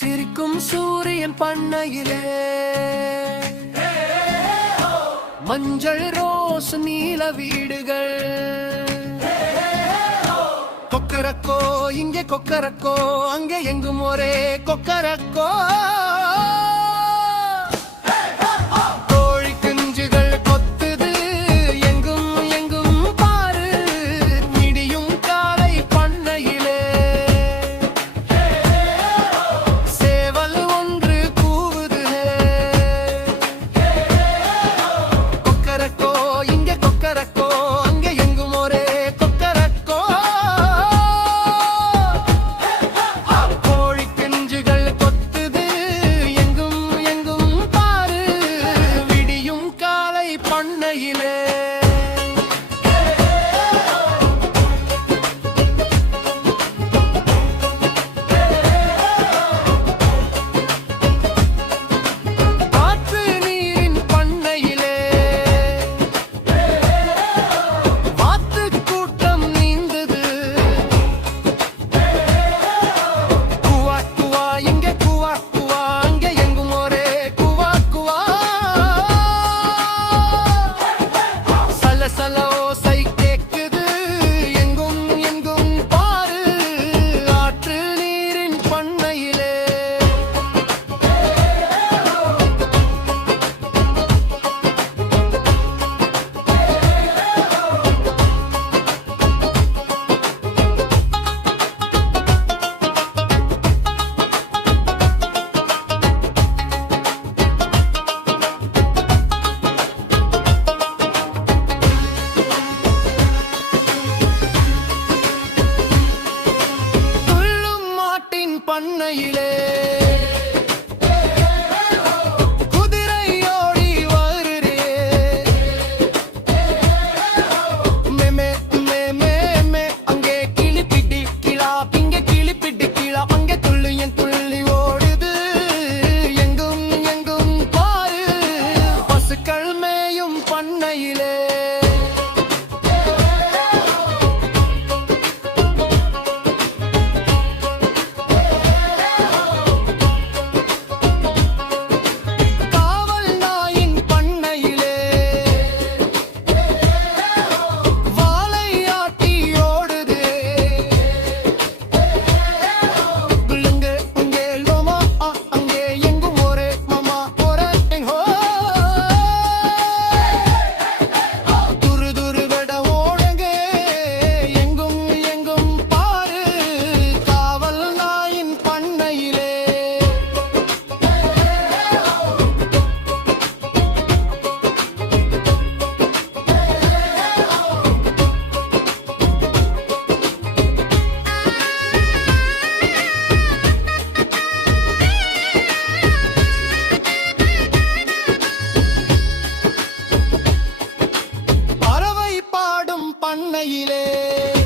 சிரிக்கும் சூரியன் பண்ணையிலே மஞ்சள் ரோஸ் நீல வீடுகள் கொக்கரக்கோ இங்கே கொக்கரக்கோ அங்கே எங்கும் ஒரே கொக்கரக்கோ பண்ணையிலே ஆற்று நீரின் பண்ணையிலே வாத்து கூட்டம் நீந்தது குவா குவா இங்கே குவா குவா அங்கே எங்கும் ஒரே குவா குவா சல ஓசை கேக்குது எங்கும் எங்கும் பாரு ஆற்று நீரின் பண்ணையிலே பண்ணையிலே குதிரையோடி வருரே மேமே மேமே மே அங்கே கிளிப்பிடி கிளா இங்கே கிளிப்பிடி கிளா அங்கே துள்ளி என் துள்ளி ஓடுது எங்கும் எங்கும் பாரு பசுக்கள் மேயும் பண்ணையிலே பண்ணையிலே